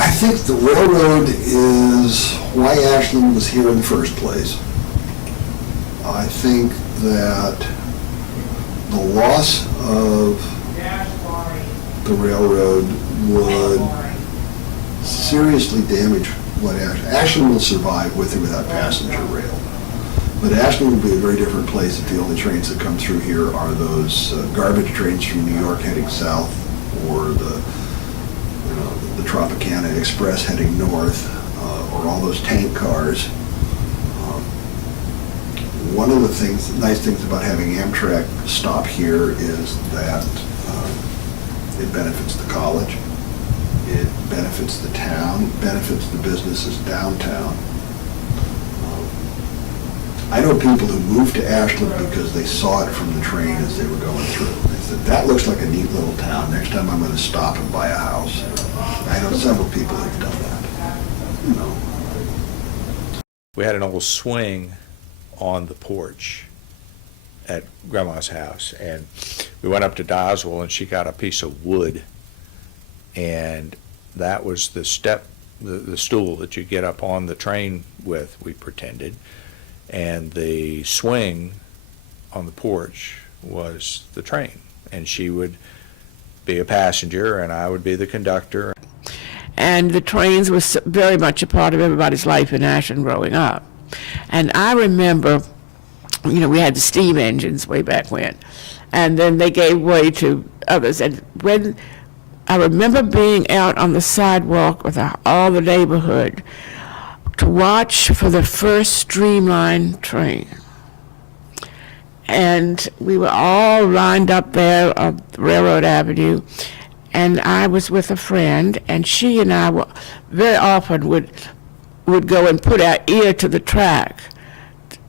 I think the railroad is why Ashland was here in the first place. I think that the loss of the railroad would seriously damage what Ashland will survive with or without passenger rail. But Ashland will be a very different place if the only trains that come through here are those garbage trains from New York heading south, or the Tropicana Express heading north, or all those tank cars. One of the nice things about having Amtrak stop here is that it benefits the college, it benefits the town, it benefits the businesses downtown. I know people who moved to Ashland because they saw it from the train as they were going through. They said, that looks like a neat little town. Next time I'm going to stop and buy a house. I know several people who've done that. You know. We had an old swing on the porch at Grandma's house, and we went up to Doswell, and she got a piece of wood, and that was the stool that you get up on the train with, we pretended. And the swing on the porch was the train, and she would be a passenger and I would be the conductor. And the trains was very much a part of everybody's life in Ashland growing up. And I remember, we had the steam engines way back when, and then they gave way to others. And when I remember being out on the sidewalk with all the neighborhood to watch for the first streamline train. And we were all lined up there on Railroad Avenue, and I was with a friend, and she and I very often would go and put our ear to the track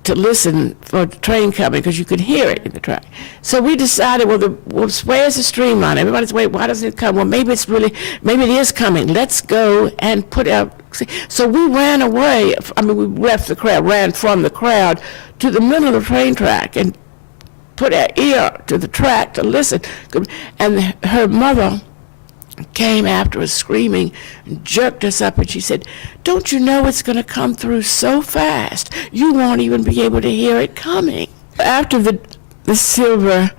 to listen for the train coming, because you could hear it in the track. So we decided, where's the streamline? Everybody's waiting, why doesn't it come? Well, maybe it is coming. Let's go and put out. So we ran away. We left the crowd, ran from the crowd to the middle of the train track and put our ear to the track to listen. And her mother came after us screaming and jerked us up, and she said, "Don't you know it's going to come through so fast you won't even be able to hear it coming?" After the silver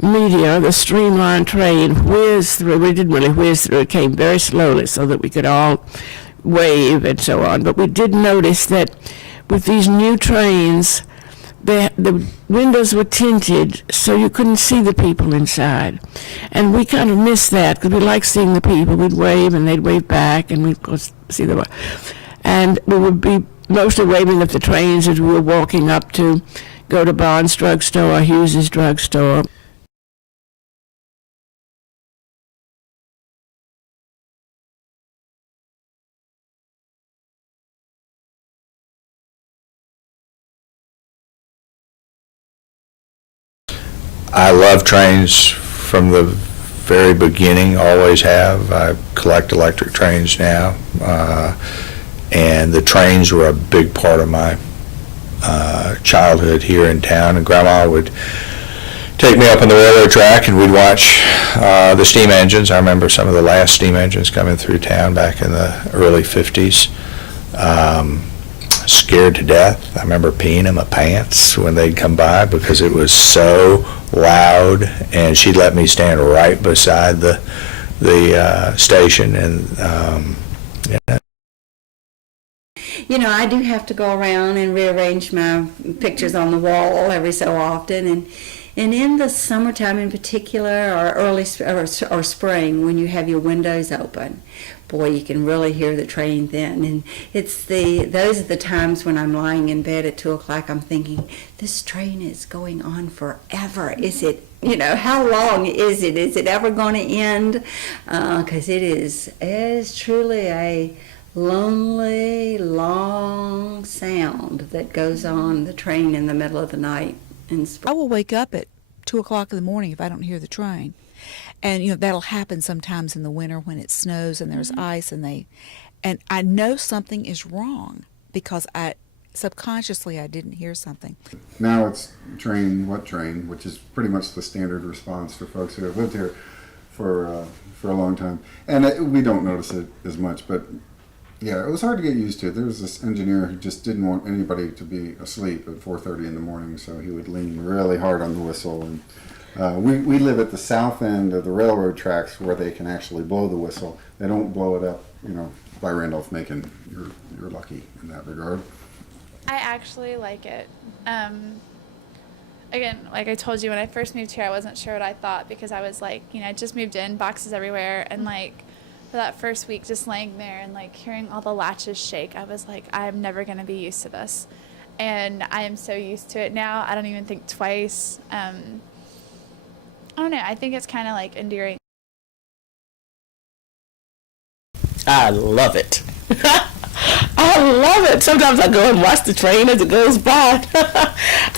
meteor, the streamlined train whizzed through, we didn't really whiz through, it came very slowly so that we could all wave and so on. But we did notice that with these new trains, the windows were tinted so you couldn't see the people inside. And we kind of missed that because we liked seeing the people. We'd wave and they'd wave back, and we'd go see them. And we would be mostly waving at the trains as we were walking up to go to Barnes Drugstore or Hughes's Drugstore. I love trains from the very beginning, always have. I collect electric trains now, and the trains were a big part of my childhood here in town, and Grandma would take me up on the railroad track and we'd watch the steam engines. I remember some of the last steam engines coming through town back in the early 50s. Scared to death. I remember peeing in my pants when they'd come by because it was so loud, and she'd let me stand right beside the station, and I do have to go around and rearrange my pictures on the wall every so often, and in the summertime in particular, or early or spring, when you have your windows open, boy, you can really hear the train then. And those are the times when I'm lying in bed at 2 o'clock, I'm thinking, this train is going on forever. Is it, how long is it? Is it ever going to end? Because it is truly a lonely, long sound that goes on the train in the middle of the night. I will wake up at 2 o'clock in the morning if I don't hear the train. And, that'll happen sometimes in the winter when it snows and there's ice, and I know something is wrong because subconsciously I didn't hear something. Now it's train, which is pretty much the standard response for folks who have lived here for a long time, and we don't notice it as much. But yeah, it was hard to get used to. There was this engineer who just didn't want anybody to be asleep at 4:30 in the morning, so he would lean really hard on the whistle. And we live at the south end of the railroad tracks where they can actually blow the whistle. They don't blow it up, by Randolph-Macon. You're lucky in that regard. I actually like it. Again, like I told you, when I first moved here, I wasn't sure what I thought because I was like, I just moved in, boxes everywhere, and like for that first week, just laying there and like hearing all the latches shake, I was like, I'm never gonna be used to this, and I am so used to it now. I don't even think twice. I don't know. I think it's kind of like endearing. I love it. I love it. Sometimes I go and watch the train as it goes by.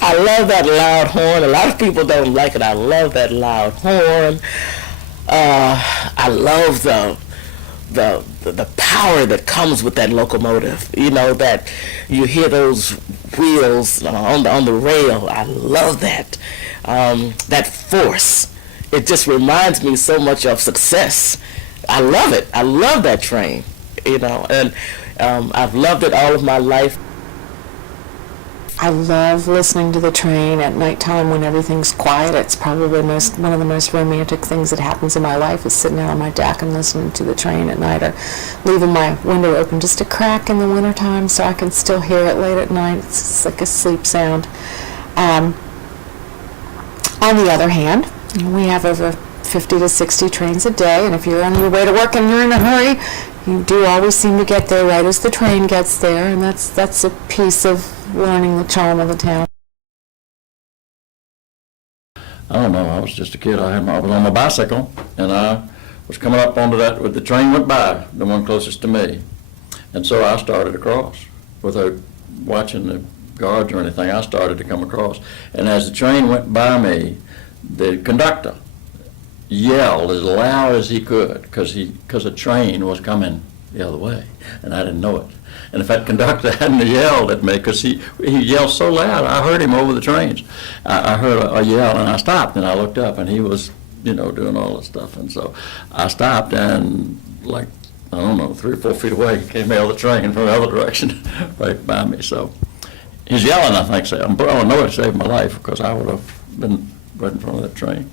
I love that loud horn. A lot of people don't like it. I love that loud horn. I love the power that comes with that locomotive. That you hear those wheels on the rail. I love that. That force. It just reminds me so much of success. I love it. I love that train. And I've loved it all of my life. I love listening to the train at nighttime when everything's quiet. It's probably one of the most romantic things that happens in my life is sitting out on my deck and listening to the train at night, or leaving my window open just a crack in the wintertime so I can still hear it late at night. It's like a sleep sound. On the other hand, we have over 50 to 60 trains a day, and if you're on your way to work and you're in a hurry, you do always seem to get there right as the train gets there, and that's a piece of learning the charm of the town. I don't know, I was just a kid. I was on my bicycle, and I was coming up onto that, when the train went by, the one closest to me. And so I started across without watching the guards or anything. I started to come across. And as the train went by me, the conductor yelled as loud as he could because a train was coming the other way, and I didn't know it. And if that conductor hadn't yelled at me, because he yelled so loud, I heard him over the trains. I heard a yell, and I stopped, and I looked up, and he was, doing all this stuff. And so I stopped, and like, I don't know, 3 or 4 feet away came the other train from the other direction right by me. So he's yelling, I think, saying, I know it saved my life, because I would have been right in front of that train.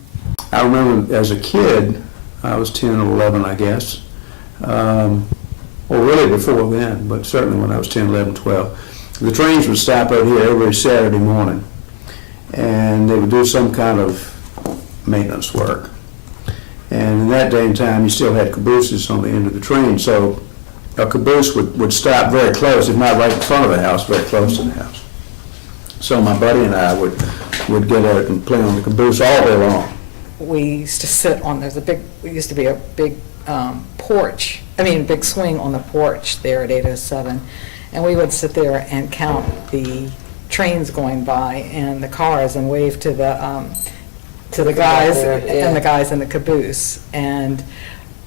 I remember as a kid, I was 10 or 11, I guess, or really before then, but certainly when I was 10, 11, 12. The trains would stop out here every Saturday morning, and they would do some kind of maintenance work. And in that day and time, you still had cabooses on the end of the train, so a caboose would stop very close, if not right in front of the house, very close to the house. So my buddy and I would get out and play on the caboose all day long. We used to sit on, used to be a big big swing on the porch there at 807, and we would sit there and count the trains going by and the cars and wave to the guys and the guys in the caboose. And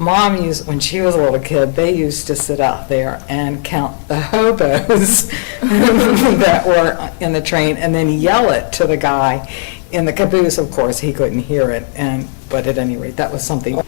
Mom used, when she was a little kid, they used to sit out there and count the hobos that were in the train and then yell it to the guy in the caboose. Of course, he couldn't hear it, but at any rate, that was something.